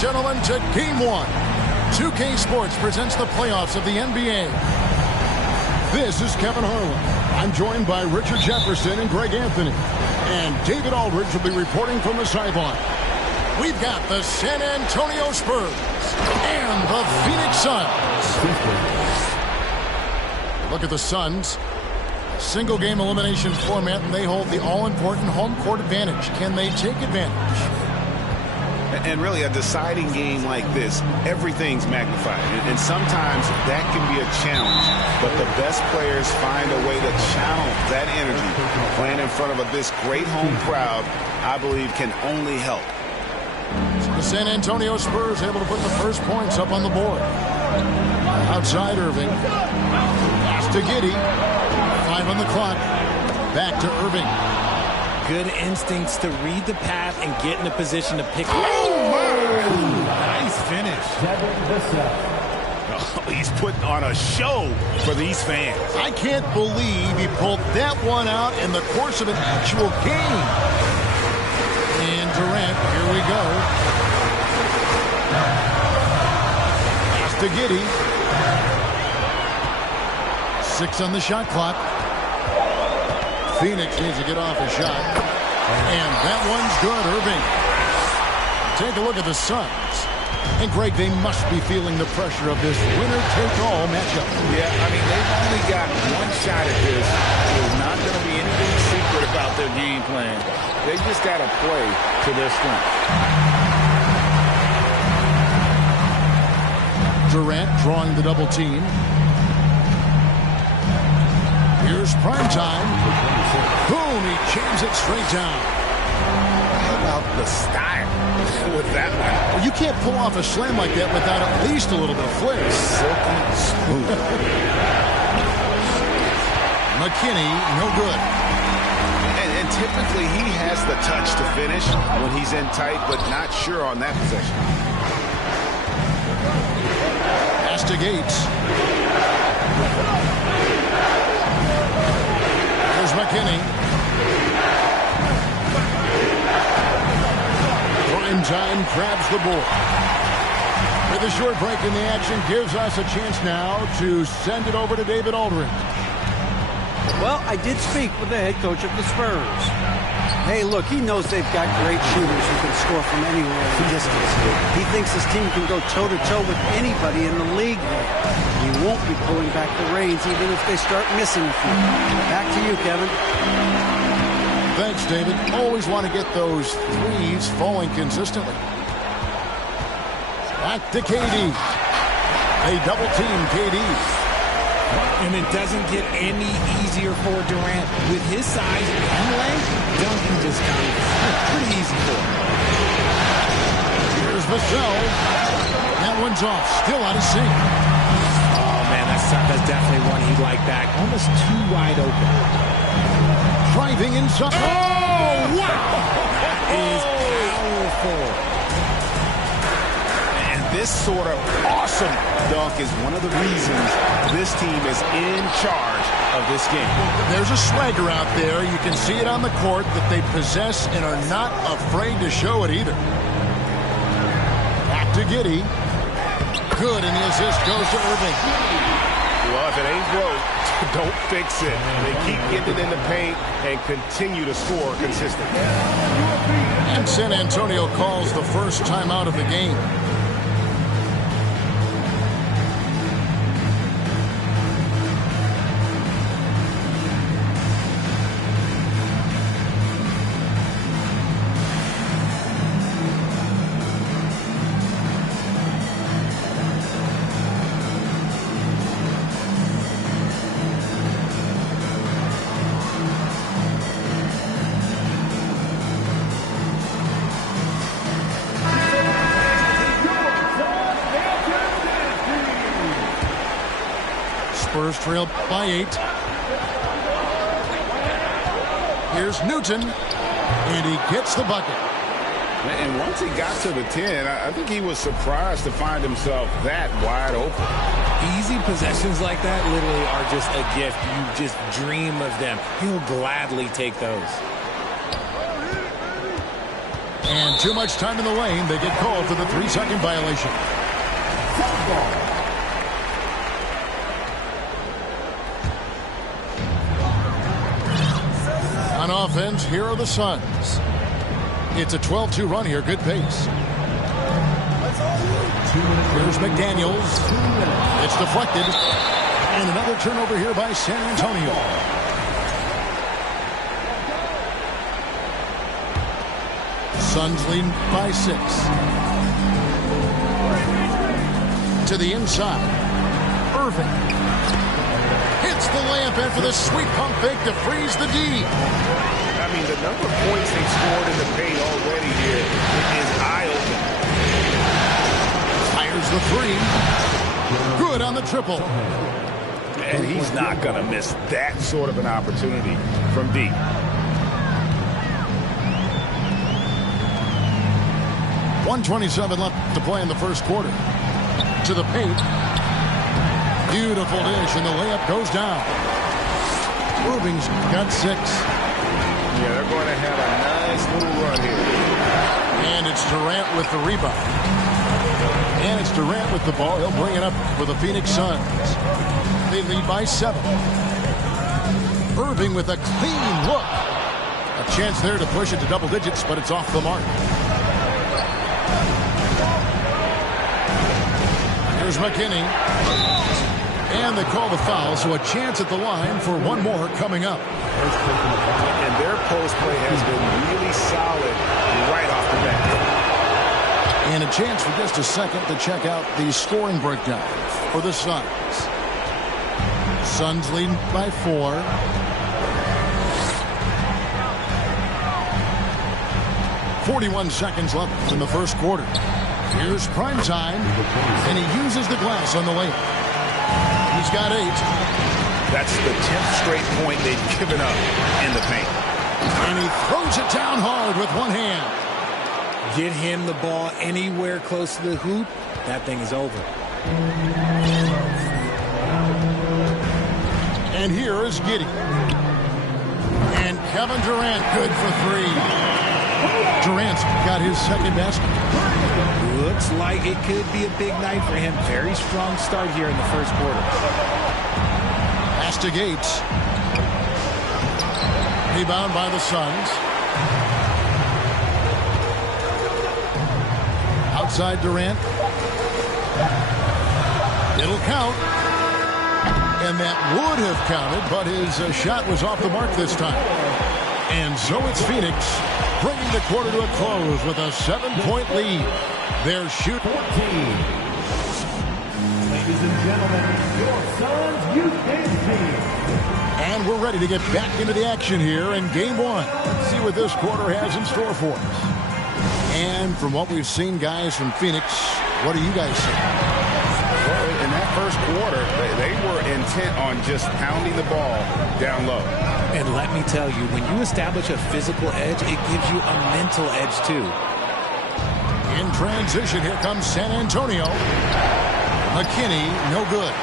gentlemen, to Game 1. 2K Sports presents the playoffs of the NBA. This is Kevin Harlan. I'm joined by Richard Jefferson and Greg Anthony. And David Aldridge will be reporting from the sideline. We've got the San Antonio Spurs and the Phoenix Suns. Look at the Suns. Single-game elimination format, and they hold the all-important home court advantage. Can they take advantage? And really, a deciding game like this, everything's magnified. And sometimes that can be a challenge. But the best players find a way to channel that energy. Playing in front of this great home crowd, I believe, can only help. So the San Antonio Spurs able to put the first points up on the board. Outside Irving. Pass to Giddey. 5 on the clock. Back to Irving. Good instincts to read the path and get in a position to pick. Oh, my! Nice finish. Oh, he's putting on a show for these fans. I can't believe he pulled that one out in the course of an actual game. And Durant, here we go. Pass to Giddey. 6 on the shot clock. Phoenix needs to get off a shot. And that one's good, Irving. Take a look at the Suns. And, Greg, they must be feeling the pressure of this winner-take-all matchup. Yeah, I mean, they've only got one shot at this. There's not going to be anything secret about their game plan. They just got to play to their strength. Durant drawing the double team. Here's prime time. Boom, he jams it straight down. How about the style with that one? Well, you can't pull off a slam like that without at least a little bit of flair. Silky smooth. McKinney, no good. And typically he has the touch to finish when he's in tight, but not sure on that possession. Pass to Gates. Here's McKinney. Prime time grabs the board. With a short break in the action, gives us a chance now to send it over to David Aldridge. Well, I did speak with the head coach of the Spurs. Hey, look, he knows they've got great shooters who can score from anywhere in distance. He thinks his team can go toe-to-toe with anybody in the league there. He won't be pulling back the reins even if they start missing a few. Back to you, Kevin. Thanks, David. Always want to get those threes falling consistently. Back to KD. They double-team KD. And it doesn't get any easier for Durant. With his size and length, dunking just comes pretty easy for him. Here's Vassell. That one's off. Still out of sync. Oh, man, that's definitely one he'd like back. Almost too wide open. Driving inside. Oh, wow! That is powerful. This sort of awesome dunk is one of the reasons this team is in charge of this game. There's a swagger out there. You can see it on the court that they possess and are not afraid to show it either. Back to Giddey. Good, and the assist goes to Irving. Well, if it ain't broke, don't fix it. They keep getting it in the paint and continue to score consistently. And San Antonio calls the first timeout of the game. Spurs trailed by 8. Here's Newton, and he gets the bucket. And once he got to the 10, I think he was surprised to find himself that wide open. Easy possessions like that literally are just a gift. You just dream of them. He'll gladly take those. And too much time in the lane. They get called for the 3-second violation. On offense, here are the Suns. It's a 12-2 run here. Good pace. Here's McDaniels. It's deflected. And another turnover here by San Antonio. Suns lead by 6. To the inside. Irving. Hits the layup after the sweet pump fake to freeze the D. I mean, the number of points they've scored in the paint already here is eye-opening. Fires the 3. Good on the triple. And he's not going to miss that sort of an opportunity from deep. .127 left to play in the first quarter. To the paint. Beautiful dish, and the layup goes down. Irving's got 6. Yeah, they're going to have a nice little run here. And it's Durant with the rebound. And it's Durant with the ball. He'll bring it up for the Phoenix Suns. They lead by 7. Irving with a clean look. A chance there to push it to double digits, but it's off the mark. Here's McKinney. And they call the foul, so a chance at the line for one more coming up. And their post play has been really solid right off the bat. And a chance for just a second to check out the scoring breakdown for the Suns. Suns lead by 4. .41 seconds left in the first quarter. Here's prime time, and he uses the glass on the layup. He's got 8. That's the 10th straight point they've given up in the paint. And he throws it down hard with one hand. Get him the ball anywhere close to the hoop, that thing is over. And here is Giddey. And Kevin Durant good for 3. Durant's got his second basket. Looks like it could be a big night for him. Very strong start here in the first quarter. Pass to Gates. Rebound by the Suns. Outside Durant. It'll count. And that would have counted, but his shot was off the mark this time. And so it's Phoenix bringing the quarter to a close with a 7-point lead. They're shooting 14. Ladies and gentlemen, your Suns Youth Game Team. And we're ready to get back into the action here in Game 1. Let's see what this quarter has in store for us. And from what we've seen, guys, from Phoenix, what do you guys see? Well, in that first quarter, they were intent on just pounding the ball down low. And let me tell you, when you establish a physical edge, it gives you a mental edge too. In transition, here comes San Antonio. McKinney, no good.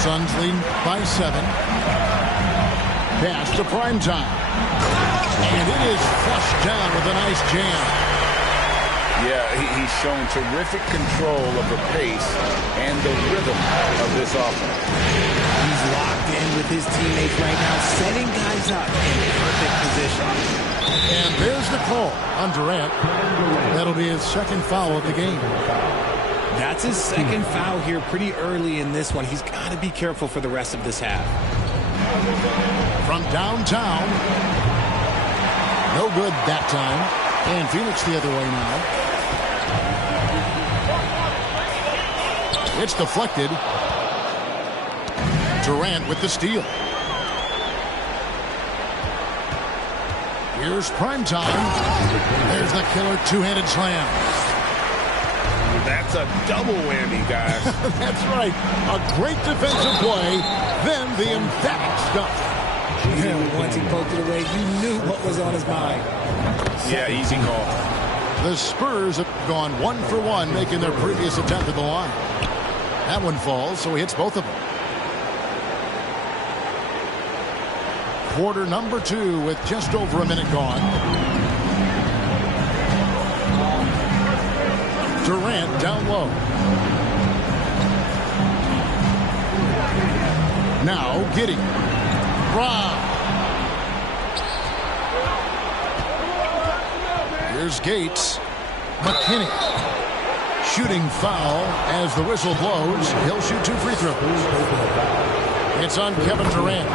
Suns lead by 7. Pass to prime time. And it is flushed down with a nice jam. Yeah, he's shown terrific control of the pace and the rhythm of this offense. He's locked in with his teammates right now, setting guys up in perfect position. And there's the call on Durant. That'll be his second foul of the game. That's his second foul here pretty early in this one. He's got to be careful for the rest of this half. From downtown. No good that time. And Phoenix the other way now. It's deflected. Durant with the steal. Here's prime time. There's the killer two-handed slam. That's a double whammy, guys. That's right. A great defensive play, then the emphatic stuff. Once he poked it away, you knew what was on his mind. Yeah, easy call. The Spurs have gone 1 for 1, making their previous attempt at the line. That one falls, so he hits both of them. Quarter number 2 with just over a minute gone. Durant down low. Now Giddey. Brown. Here's Gates. McKinney. Shooting foul as the whistle blows. He'll shoot 2 free throws. It's on Kevin Durant.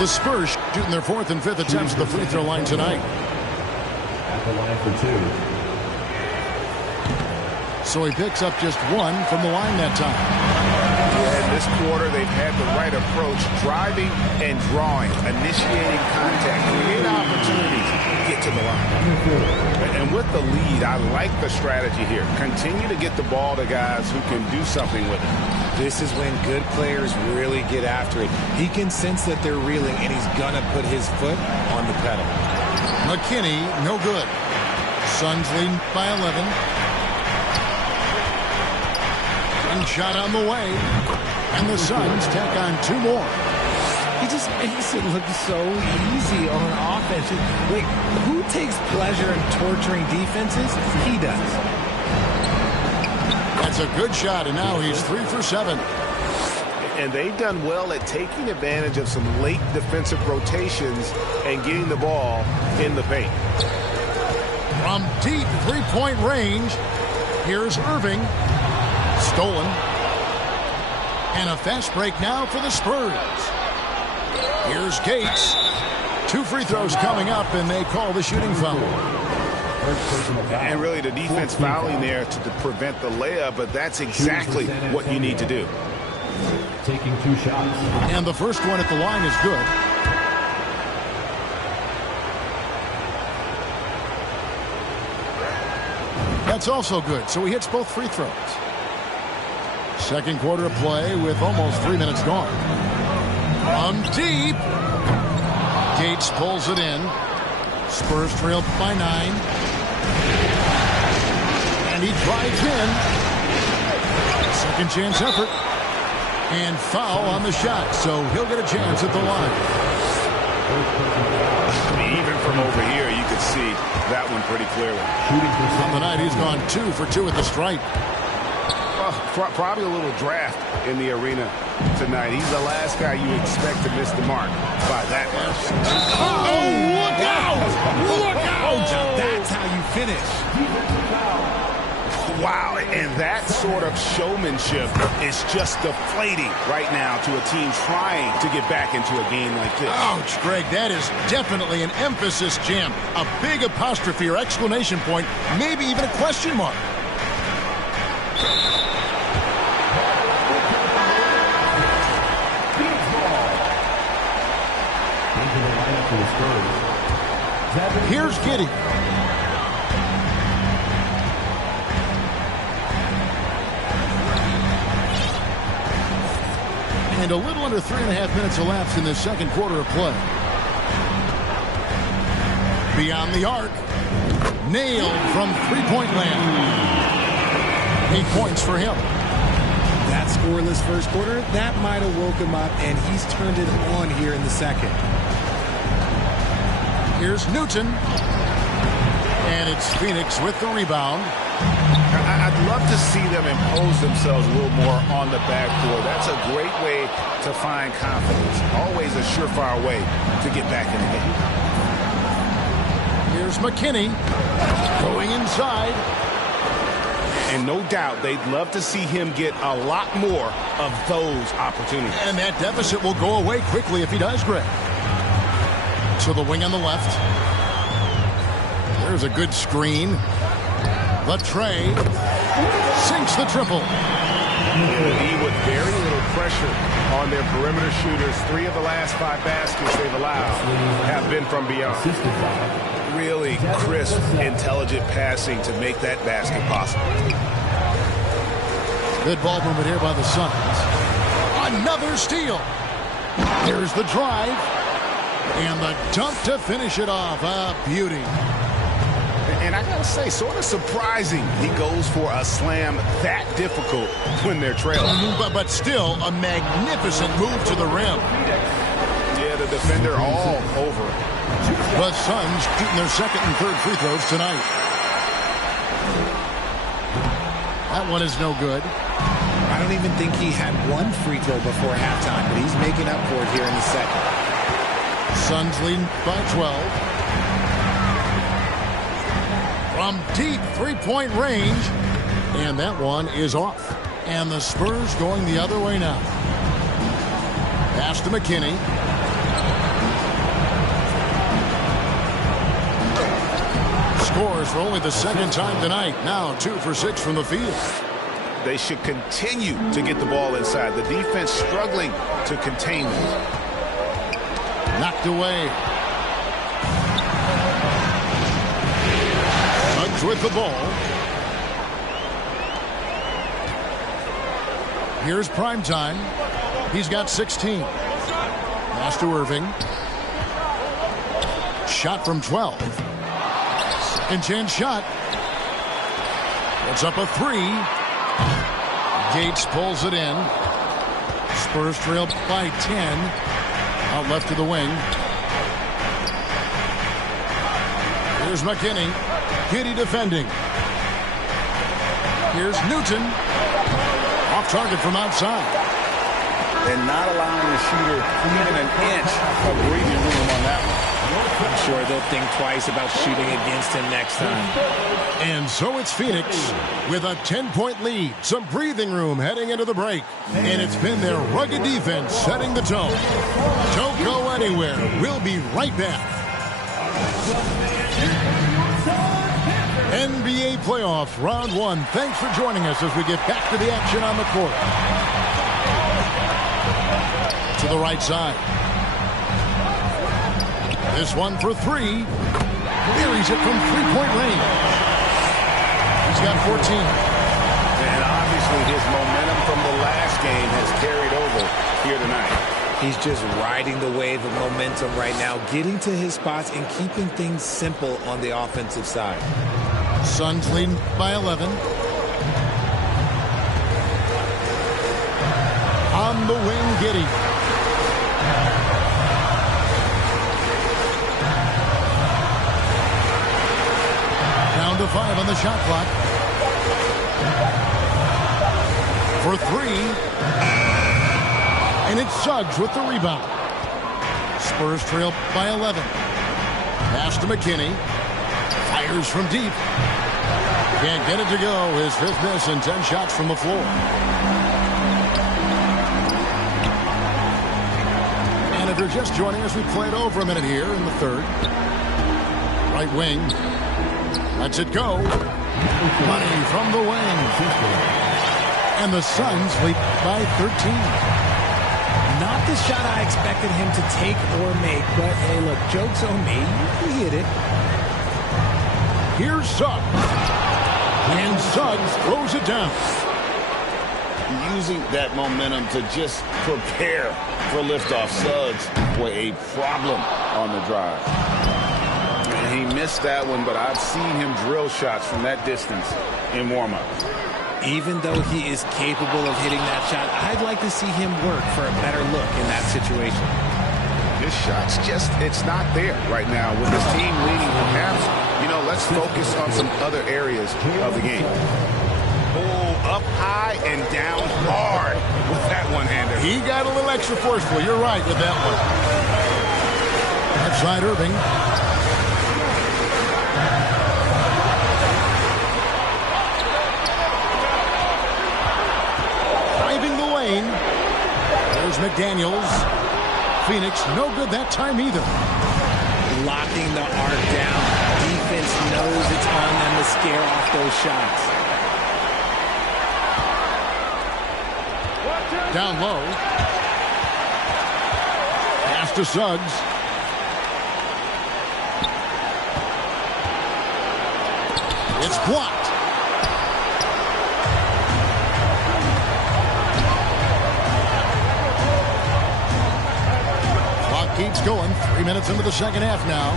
The Spurs shooting their 4th and 5th attempts at the free throw line tonight. At the line for 2. So he picks up just 1 from the line that time. Yeah, this quarter they've had the right approach, driving and drawing, initiating contact, create opportunities, get to the line. And with the lead, I like the strategy here. Continue to get the ball to guys who can do something with it. This is when good players really get after it. He can sense that they're reeling, and he's going to put his foot on the pedal. McKinney, no good. Suns leading by 11. And shot on the way. And the Suns tack on 2 more. He just makes it look so easy on offense. Wait, who takes pleasure in torturing defenses? He does. That's a good shot, and now he's 3 for 7. And they've done well at taking advantage of some late defensive rotations and getting the ball in the paint. From deep 3-point range, here's Irving. Stolen. And a fast break now for the Spurs. Here's Gates. 2 free throws coming up, and they call the shooting foul. And really the defense fouling there to prevent the layup, but that's exactly what you need to do. Taking 2 shots. And the first one at the line is good. That's also good, so he hits both free throws. Second quarter of play with almost 3 minutes gone. From deep. Gates pulls it in. Spurs trail by 9. And he drives in. Second chance effort. And foul on the shot, so he'll get a chance at the line. Even from over here, you can see that one pretty clearly. On the night, he's gone 2 for 2 at the stripe. Probably a little draft in the arena tonight. He's the last guy you expect to miss the mark by that much. Oh, look out! Look out! That's how you finish. Wow, and that sort of showmanship is just deflating right now to a team trying to get back into a game like this. Ouch, Greg, that is definitely an emphasis jam. A big apostrophe or exclamation point, maybe even a question mark. Here's Giddey. And a little under 3.5 minutes elapsed in this second quarter of play. Beyond the arc. Nailed from 3-point land. 8 points for him. That scoreless first quarter, that might have woke him up, and he's turned it on here in the second. Here's Newton. And it's Phoenix with the rebound. I'd love to see them impose themselves a little more on the backboard. That's a great way to find confidence. Always a surefire way to get back in the game. Here's McKinney going inside. And no doubt they'd love to see him get a lot more of those opportunities. And that deficit will go away quickly if he does, Greg. To the wing on the left. There's a good screen. The tray sinks the triple. The D with very little pressure on their perimeter shooters. 3 of the last 5 baskets they've allowed have been from beyond. Really crisp, intelligent passing to make that basket possible. Good ball movement here by the Suns. Another steal. There's the drive. And the dunk to finish it off. A beauty. And I gotta say, sort of surprising he goes for a slam that difficult when they're trailing. But still, a magnificent move to the rim. Yeah, the defender all over it. The Suns shooting their second and third free throws tonight. That one is no good. I don't even think he had one free throw before halftime, but he's making up for it here in the second. Suns leading by 12. From deep three-point range. And that one is off. And the Spurs going the other way now. Pass to McKinney. Scores for only the second time tonight. Now 2 for 6 from the field. They should continue to get the ball inside. The defense struggling to contain them. Knocked away. Suggs with the ball. Here's prime time. He's got 16. Pass to Irving. Shot from 12. Second chance shot. It's up a 3. Gates pulls it in. Spurs trail by 10. Out left to the wing. Here's McKinney. Giddy defending. Here's Newton. Off target from outside. And not allowing the shooter even an inch of breathing room on that one. I'm sure they'll think twice about shooting against him next time. And so it's Phoenix with a 10-point lead. Some breathing room heading into the break. And it's been their rugged defense setting the tone. Don't go anywhere. We'll be right back. NBA playoffs, round 1. Thanks for joining us as we get back to the action on the court. To the right side. This one for 3. Buries it from three-point range. He's got 14. And obviously his momentum from the last game has carried over here tonight. He's just riding the wave of momentum right now, getting to his spots and keeping things simple on the offensive side. Suns leading by 11. On the wing, Giddey. Down to 5 on the shot clock. For 3. And it's Suggs with the rebound. Spurs trail by 11. Pass to McKinney. Fires from deep. Can't get it to go. His 5th miss and 10 shots from the floor. And if you're just joining us, we played over a minute here in the 3rd. Right wing. Lets it go. Money from the wing. And the Suns lead by 13. Not the shot I expected him to take or make, but hey, look, joke's on me. He hit it. Here's Suggs. And Suggs throws it down. Using that momentum to just prepare for liftoff. Suggs with a problem on the drive. And he missed that one, but I've seen him drill shots from that distance in warm-up. Even though he is capable of hitting that shot, I'd like to see him work for a better look in that situation. His shot's just, it's not there right now. With his team leading, perhaps, let's focus on some other areas of the game. Oh, up high and down hard with that one-hander. He got a little extra forceful. You're right with that one. Outside Irving. Driving the lane. There's McDaniels. Phoenix, no good that time either. Locking the arc down. Defense knows it's on them to scare off those shots. Down low. Pass to Suggs. It's blocked. Clock keeps going. 3 minutes into the second half now.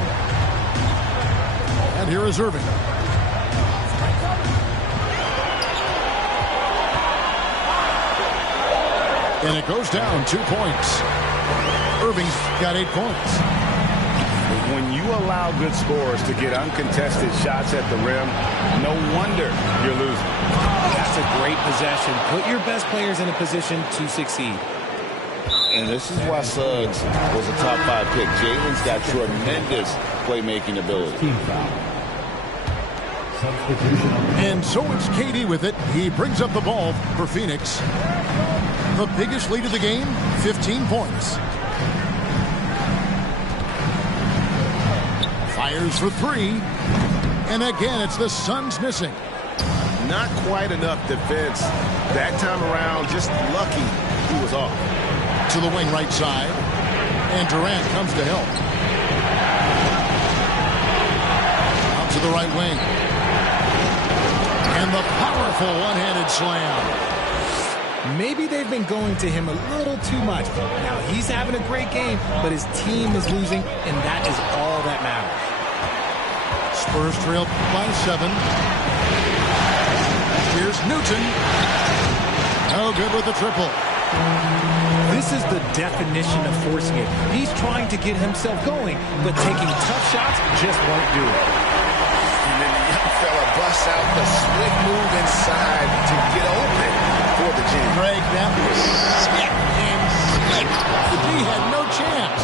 And here is Irving. And it goes down 2 points. Irving's got 8 points. When you allow good scorers to get uncontested shots at the rim, no wonder you're losing. That's a great possession. Put your best players in a position to succeed. And this is why Suggs was a top 5 pick. Jalen's got tremendous playmaking ability. Team foul. Substitution. And so it's KD with it. He brings up the ball for Phoenix. The biggest lead of the game, 15 points. Fires for 3. And again, it's the Suns missing. Not quite enough defense. That time around, just lucky he was off. To the wing right side. And Durant comes to help. Out to the right wing. And the powerful one-handed slam. Maybe they've been going to him a little too much. Now, he's having a great game, but his team is losing, and that is all that matters. Spurs trail by 7. Here's Newton. Oh, good with the triple. This is the definition of forcing it. He's trying to get himself going, but taking tough shots just won't do it. And then the young fella busts out the slick move inside to get open for the jam. Greg, that was slick and slick. The D had no chance.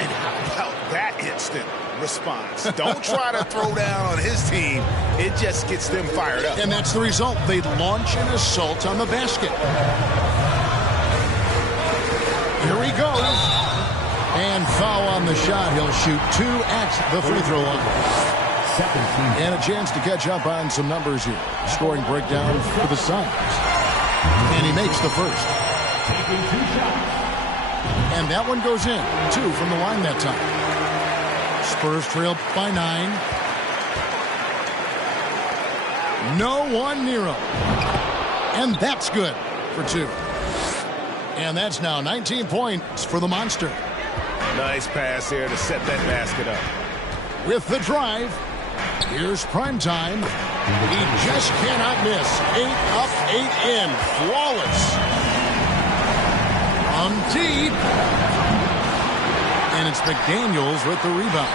And how about that instant response? Don't try to throw down on his team. It just gets them fired up. And that's the result. They launch an assault on the basket. Here he goes. And foul on the shot. He'll shoot 2 at the free throw line. And a chance to catch up on some numbers here. Scoring breakdown for the Suns. And he makes the first. And that one goes in. 2 from the line that time. Spurs trail by 9. No one near him. And that's good for 2. And that's now 19 points for the Monster. Nice pass there to set that basket up. With the drive, here's prime time. He just cannot miss. 8 up, 8 in. Flawless. On deep. And it's McDaniels with the rebound.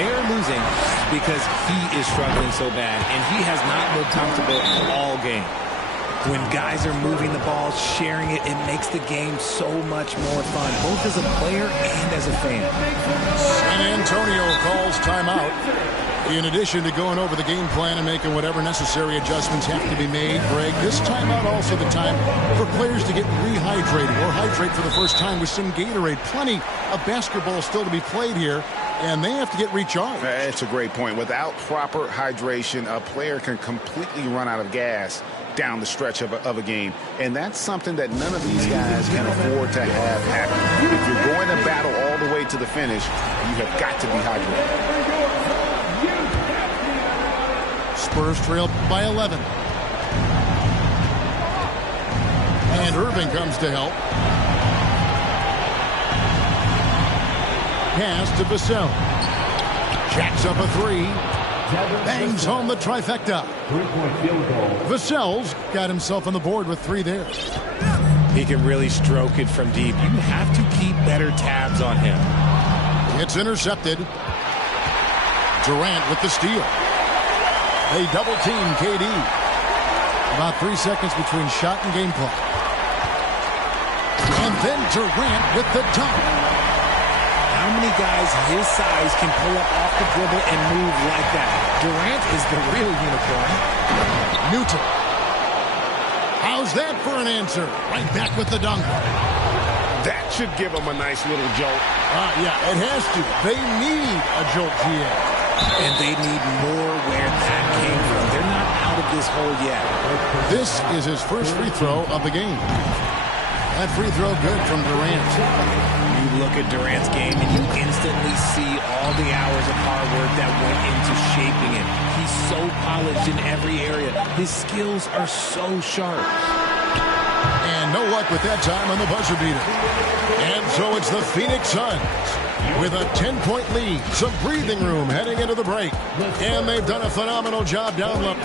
They're losing because he is struggling so bad, and he has not looked comfortable all game. When guys are moving the ball, sharing it, it makes the game so much more fun, both as a player and as a fan. San Antonio calls timeout. In addition to going over the game plan and making whatever necessary adjustments have to be made, Greg, this timeout also the time for players to get rehydrated or hydrate for the first time with some Gatorade. Plenty of basketball still to be played here, and they have to get recharged. That's a great point. Without proper hydration, a player can completely run out of gas down the stretch of a game. And that's something that none of these guys can afford to have happen. If you're going to battle all the way to the finish, you have got to be hydrated. Spurs trail by 11. And Irving comes to help. Pass to Vassell. Jacks up a 3. Bangs home the trifecta. 3-point field goal. Vassell's got himself on the board with 3 there. He can really stroke it from deep. You have to keep better tabs on him. It's intercepted. Durant with the steal. They double team KD. About 3 seconds between shot and game clock. And then Durant with the dunk. How many guys his size can pull up off the dribble and move like that? Durant is the real unicorn. Newton. How's that for an answer? Right back with the dunk. That should give them a nice little jolt. Yeah, it has to. They need a jolt, GA. And they need more where that came from. They're not out of this hole yet. This is his first free throw of the game. That free throw good from Durant. You look at Durant's game and you instantly see all the hours of hard work that went into shaping it. He's so polished in every area. His skills are so sharp. And no luck with that time on the buzzer beater. And so it's the Phoenix Suns with a 10-point lead. Some breathing room heading into the break. And they've done a phenomenal job down low.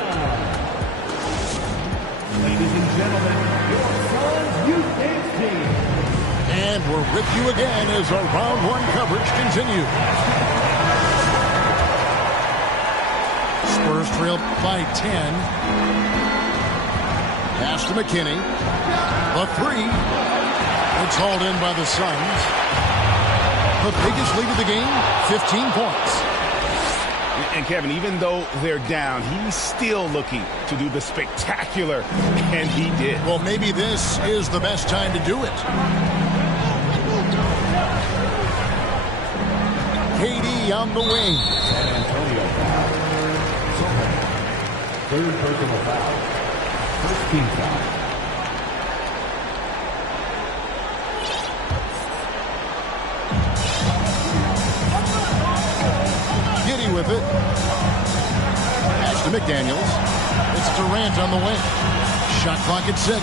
Ladies and gentlemen, your Suns Youth Dance Team. And we're with you again as our round one coverage continues. Spurs trail by 10. Pass to McKinney. The three. It's hauled in by the Suns. The biggest lead of the game, 15 points. And Kevin, even though they're down, he's still looking to do the spectacular, and he did. Well, maybe this is the best time to do it. KD on the wing. San Antonio foul. Third personal foul. First team foul. With it. Pass to McDaniels. It's Durant on the wing. Shot clock at 6.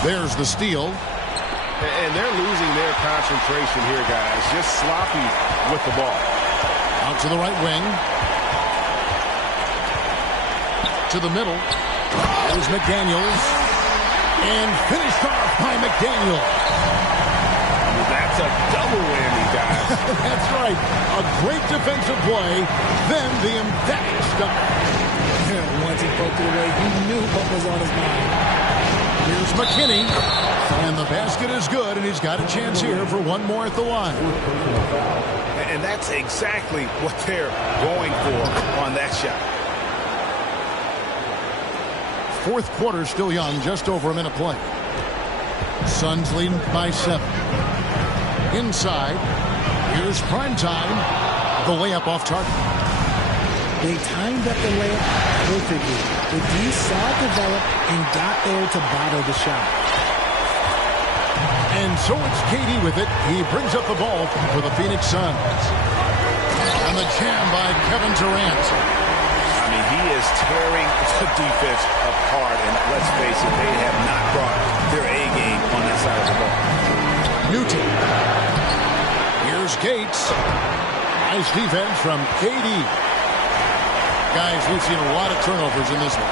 There's the steal. And they're losing their concentration here, guys. Just sloppy with the ball. Out to the right wing. To the middle. There's McDaniels. And finished off by McDaniels. That's a double whammy, guys. That's right. A great defensive play, then the emphatic stop. Once he poked it away, he knew what was on his mind. Here's McKinney. And the basket is good, and he's got a chance here for one more at the line. And that's exactly what they're going for on that shot. Fourth quarter still young, just over a minute play. Suns leading by 7. Inside, here's prime time. The layup off target. They timed up the layup perfectly. The D saw it develop and got there to bottle the shot. And so it's KD with it. He brings up the ball for the Phoenix Suns. And the jam by Kevin Durant. I mean, he is tearing the defense apart. And let's face it, they have not brought their A game on that side of the ball. Newton. Here's Gates. Nice defense from KD. Guys, we've seen a lot of turnovers in this one.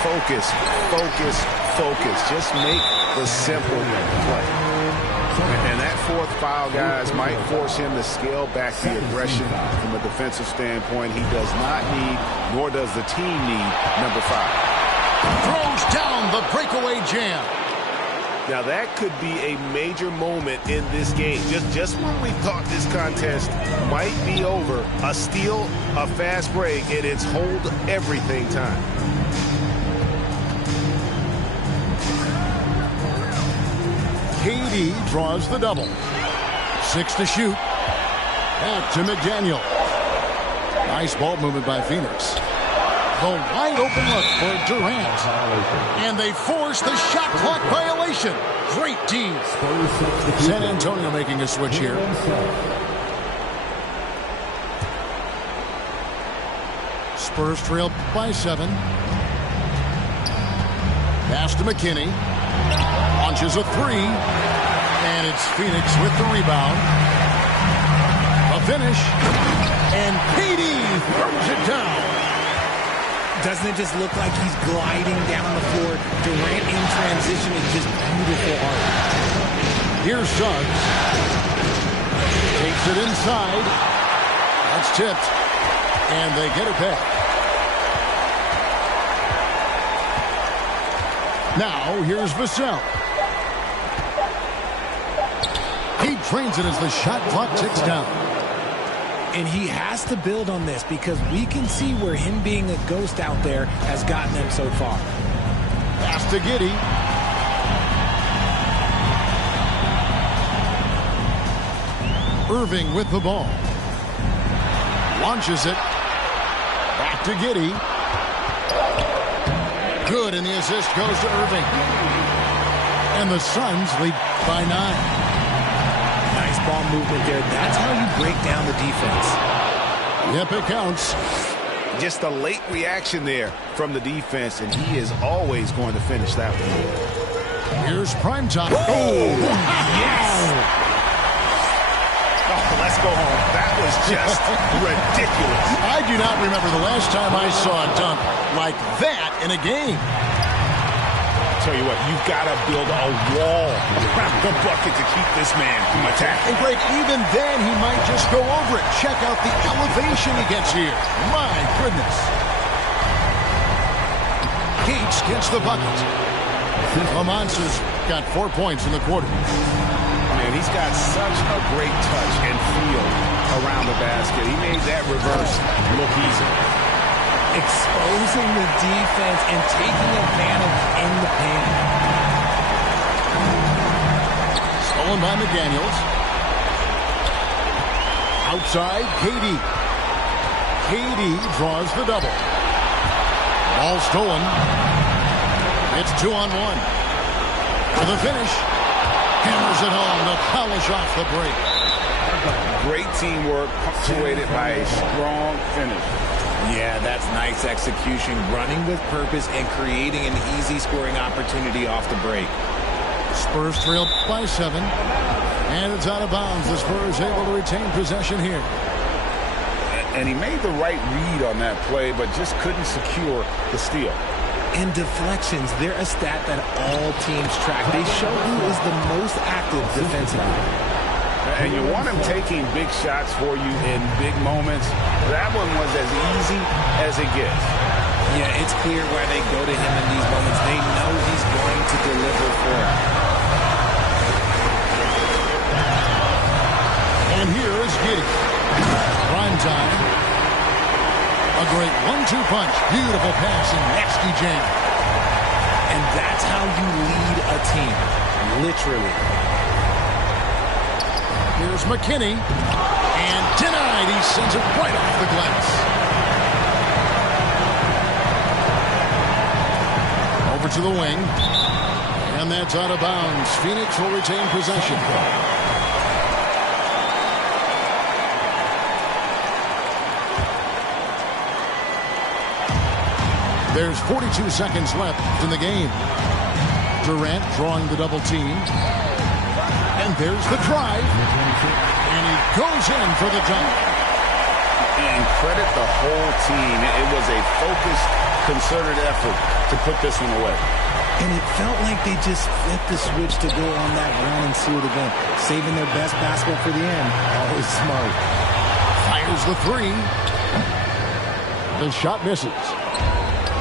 Focus, focus, focus. Just make the simple play. And that fourth foul, guys, might force him to scale back the aggression from a defensive standpoint. He does not need, nor does the team need, number 5. Throws down the breakaway jam. Now, that could be a major moment in this game. Just when we thought this contest might be over, a steal, a fast break, and it's hold everything time. KD draws the double. 6 to shoot. Back to McDaniel. Nice ball movement by Phoenix. The wide open look for Durant. And they force the shot clock violation. Great D. San Antonio making a switch here. Spurs trail by 7. Pass to McKinney. Launches a 3. And it's Phoenix with the rebound. A finish. And KD throws it down. Doesn't it just look like he's gliding down the floor? Durant in transition is just beautiful art. Here's Suggs. Takes it inside. That's tipped. And they get it back. Now, here's Vassell. He trains it as the shot clock ticks down. And he has to build on this because we can see where him being a ghost out there has gotten them so far. Pass to Giddey. Irving with the ball. Launches it. Back to Giddey. Good, and the assist goes to Irving. And the Suns lead by 9. Ball movement there. That's how you break down the defense. Yep, it counts. Just a late reaction there from the defense, and he is always going to finish that one. Here's prime time. Oh, yes! Oh, let's go home. That was just ridiculous. I do not remember the last time I saw a dunk like that in a game. Tell you what, you've got to build a wall around the bucket to keep this man from attacking. And Greg, even then, he might just go over it. Check out the elevation he gets here. My goodness. Gates gets the bucket. The Monsters got 4 points in the quarter. Man, he's got such a great touch and feel around the basket. He made that reverse look easy. Exposing the defense and taking advantage in the paint. Stolen by McDaniels. Outside, KD. KD draws the double. Ball stolen. It's 2-on-1. For the finish. Hammers it home to polish off the break. Great teamwork punctuated by a strong finish. Yeah, that's nice execution, running with purpose and creating an easy scoring opportunity off the break. Spurs trail by 7. And it's out of bounds. The Spurs able to retain possession here. And he made the right read on that play, but just couldn't secure the steal. And deflections, they're a stat that all teams track. They show who is the most active defensively. And you want him taking big shots for you in big moments. That one was as easy as it gets. Yeah, it's clear why they go to him in these moments. They know he's going to deliver for them. And here is Giddey. Prime time. A great 1-2 punch. Beautiful pass and nasty jam. And that's how you lead a team. Literally. Here's McKinney. And denied. He sends it right off the glass. Over to the wing. And that's out of bounds. Phoenix will retain possession. There's 42 seconds left in the game. Durant drawing the double team. And there's the drive. And he goes in for the dunk. And credit the whole team. It was a focused, concerted effort to put this one away. And it felt like they just flipped the switch to go on that run and seal the game. Saving their best basketball for the end. Always smart. Fires the three. The shot misses.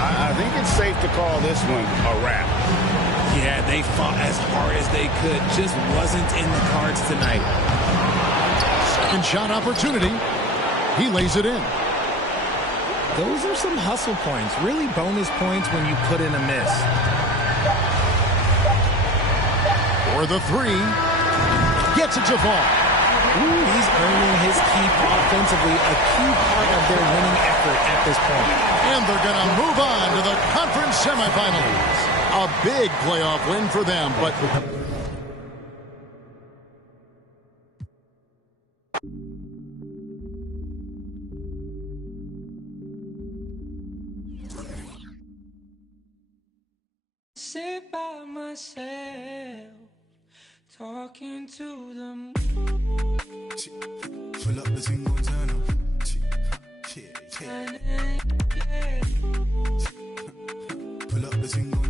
I think it's safe to call this one a wrap. Yeah, they fought as hard as they could. Just wasn't in the cards tonight. Second shot opportunity. He lays it in. Those are some hustle points. Really bonus points when you put in a miss. For the three. Gets it to fall. Ooh, he's earning his keep offensively, a key part of their winning effort at this point. And they're going to move on to the conference semifinals. A big playoff win for them, but... Sit by myself, talking to the moon. Pull up the single turn up. Pull up the single